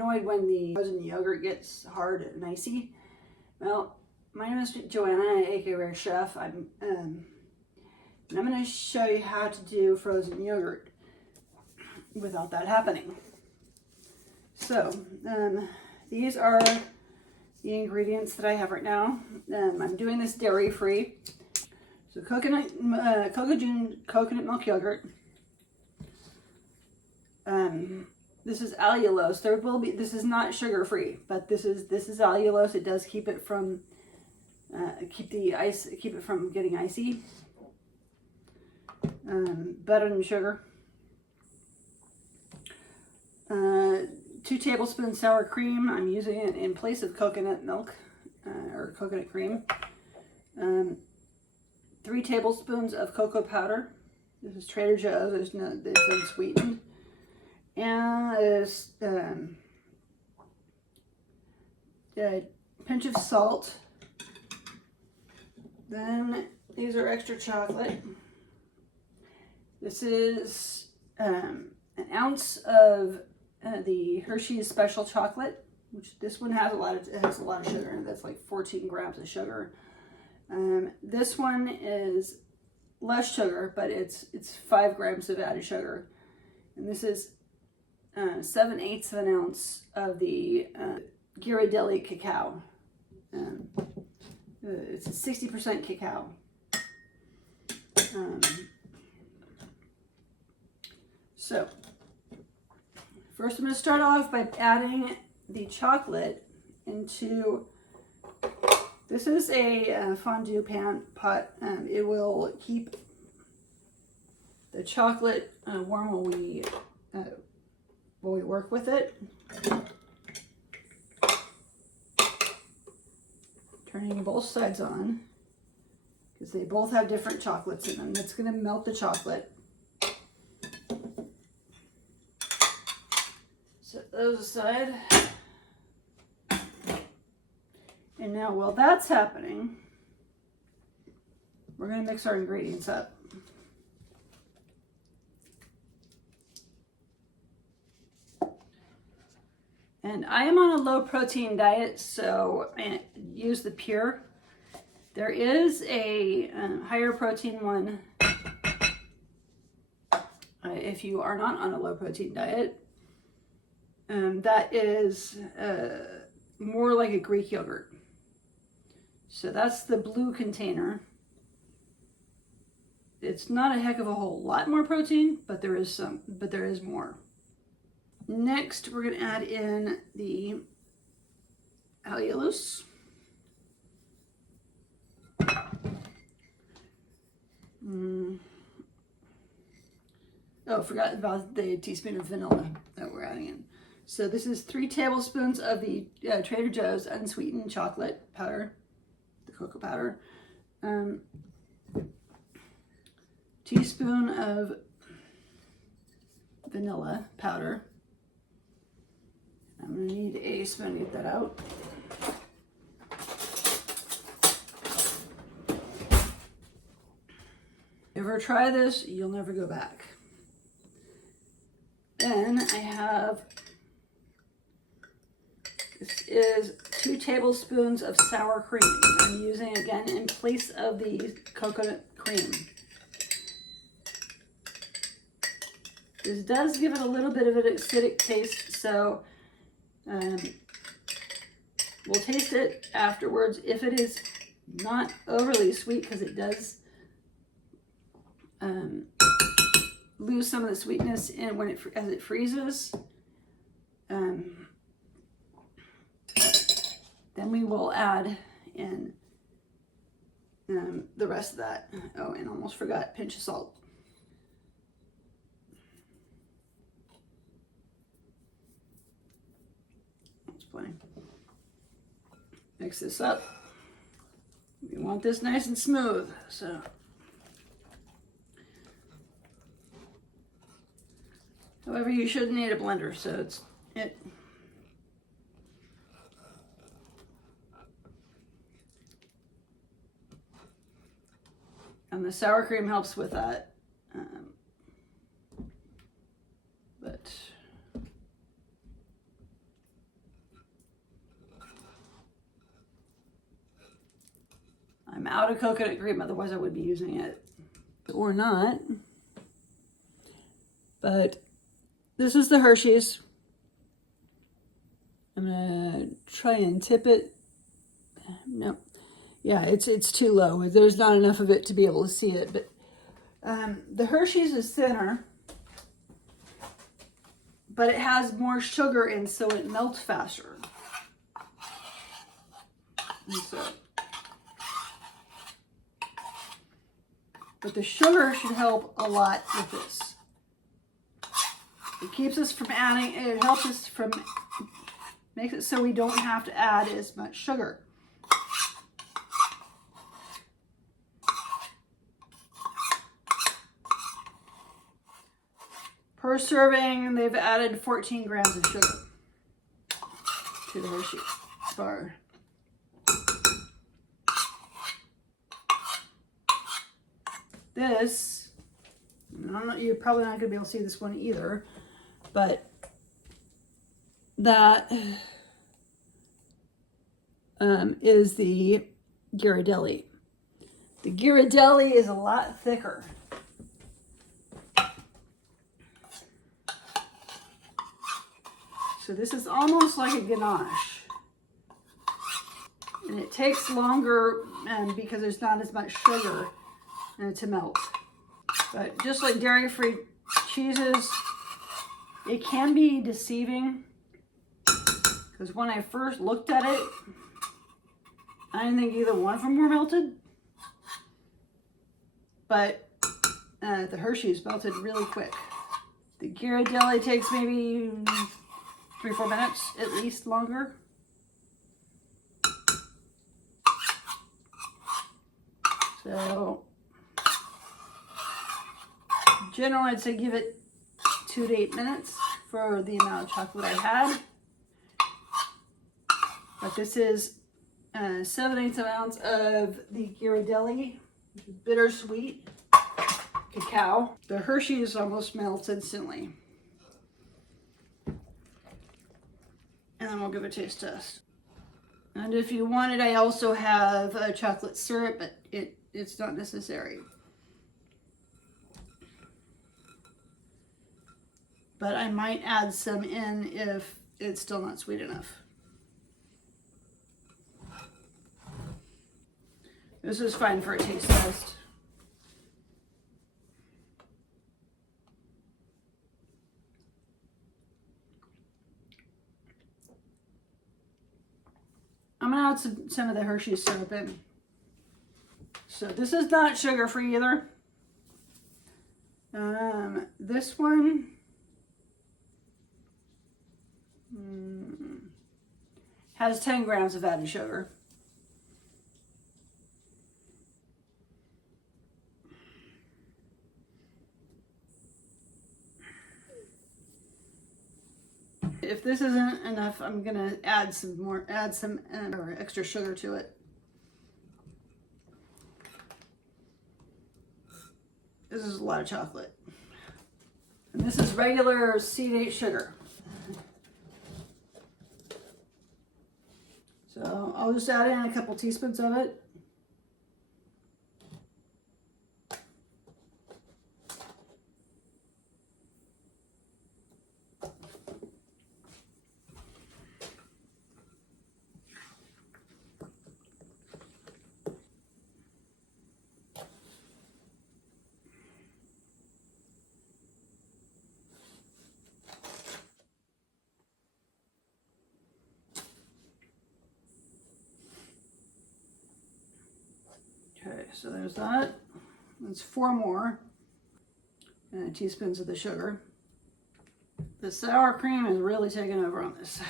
annoyed when the frozen yogurt gets hard and icy. Well, my name is Joanna, aka Rare Chef. And I'm going to show you how to do frozen yogurt without that happening. So, these are the ingredients that I have right now. I'm doing this dairy-free. So Cocojune coconut milk yogurt. This is allulose. There will be. This is not sugar-free, but this is allulose. It does keep it from keep it from getting icy. Better than sugar. 2 tablespoons sour cream. I'm using it in place of coconut milk or coconut cream. 3 tablespoons of cocoa powder. This is Trader Joe's. It's unsweetened. And there's a pinch of salt. Then these are extra chocolate. This is an ounce of the Hershey's special chocolate, which this one has a lot of sugar in it. That's like 14 grams of sugar. This one is less sugar, but it's 5 grams of added sugar. And this is 7/8 of an ounce of the Ghirardelli cacao. It's a 60% cacao. So first I'm going to start off by adding the chocolate into, this is a fondue pot. It will keep the chocolate warm while we work with it. Turning both sides on because they both have different chocolates in them. That's going to melt the chocolate. Set those aside. And now while that's happening, we're going to mix our ingredients up. And I am on a low protein diet, so I use the Pure. There is a higher protein one if you are not on a low protein diet. That is more like a Greek yogurt. So that's the blue container. It's not a heck of a whole lot more protein, but there is more. Next, we're going to add in the allulose. Oh, forgot about the teaspoon of vanilla that we're adding in. So this is 3 tablespoons of the Trader Joe's unsweetened chocolate powder, the cocoa powder. Teaspoon of vanilla powder. I'm going to need a spoon to get that out. Ever try this, you'll never go back. Then I have, this is 2 tablespoons of sour cream. I'm using again in place of the coconut cream. This does give it a little bit of an acidic taste, so we'll taste it afterwards. If it is not overly sweet, because it does lose some of the sweetness in as it freezes, then we will add in the rest of that. Oh, and almost forgot, pinch of salt. Plenty. Mix this up. We want this nice and smooth, so however, you shouldn't need a blender, so it and the sour cream helps with that. But out of coconut cream, otherwise I would be using it. Or not. But this is the Hershey's. I'm gonna try and tip it. No. Yeah, it's too low. There's not enough of it to be able to see it. But the Hershey's is thinner, but it has more sugar in, so it melts faster. And so, but the sugar should help a lot with this. It keeps us from adding, it helps us from, makes it so we don't have to add as much sugar. Per serving, they've added 14 grams of sugar to the Hershey bar. This, I don't know, you're probably not going to be able to see this one either, but that is the Ghirardelli. The Ghirardelli is a lot thicker. So this is almost like a ganache. And it takes longer because there's not as much sugar to melt. But just like dairy-free cheeses, it can be deceiving. Because when I first looked at it, I didn't think either one of them were melted. But the Hershey's melted really quick. The Ghirardelli takes maybe 3-4 minutes, at least longer. So, generally I'd say give it 2 to 8 minutes for the amount of chocolate I had. But this is 7/8 ounce of the Ghirardelli, which is bittersweet cacao. The Hershey's almost melts instantly. And then we'll give a taste test. And if you want it, I also have a chocolate syrup, but it's not necessary. But I might add some in if it's still not sweet enough. This is fine for a taste test. I'm gonna add some of the Hershey syrup in. So this is not sugar-free either. This one has 10 grams of added sugar. If this isn't enough, I'm gonna add some extra sugar to it. This is a lot of chocolate. And this is regular C8 sugar. So I'll just add in a couple teaspoons of it. Okay, so there's that. That's 4 more teaspoons of the sugar. The sour cream is really taking over on this. I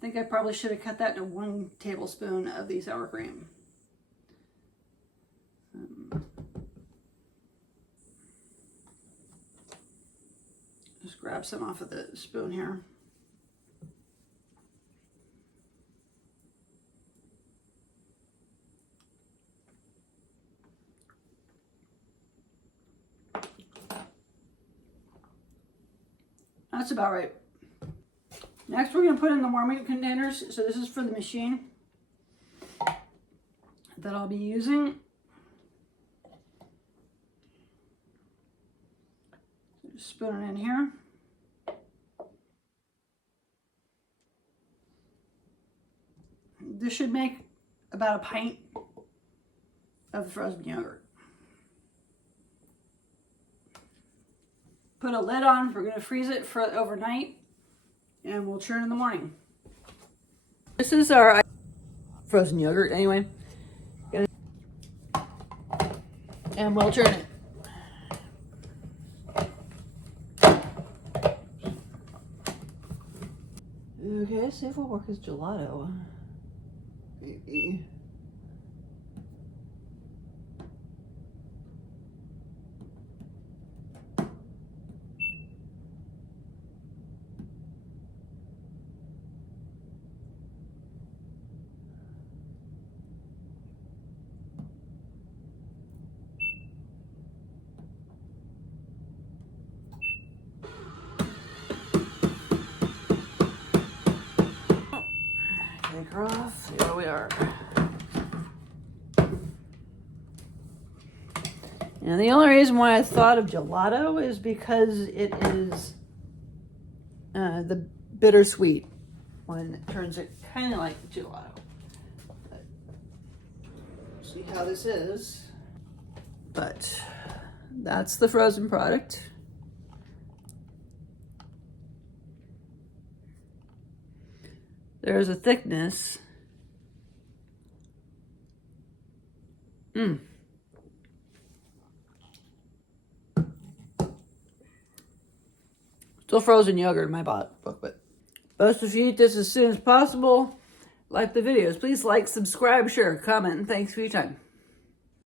think I probably should have cut that to 1 tablespoon of the sour cream. Just grab some off of the spoon here. That's about right. Next we're going to put in the warming containers. So this is for the machine. that I'll be using. Just spoon it in here. This should make about a pint of the frozen yogurt. Put a lid on. We're going to freeze it for overnight, and we'll churn in the morning. This is our frozen yogurt anyway. And we'll churn it. Okay, see if it'll work as gelato. Maybe. Take her off. There we are. And the only reason why I thought of gelato is because it is the bittersweet one that turns it kind of like gelato. But see how this is. But that's the frozen product. There's a thickness. Still frozen yogurt in my book, but best if you eat this as soon as possible. Like the videos. Please like, subscribe, share, comment, and thanks for your time.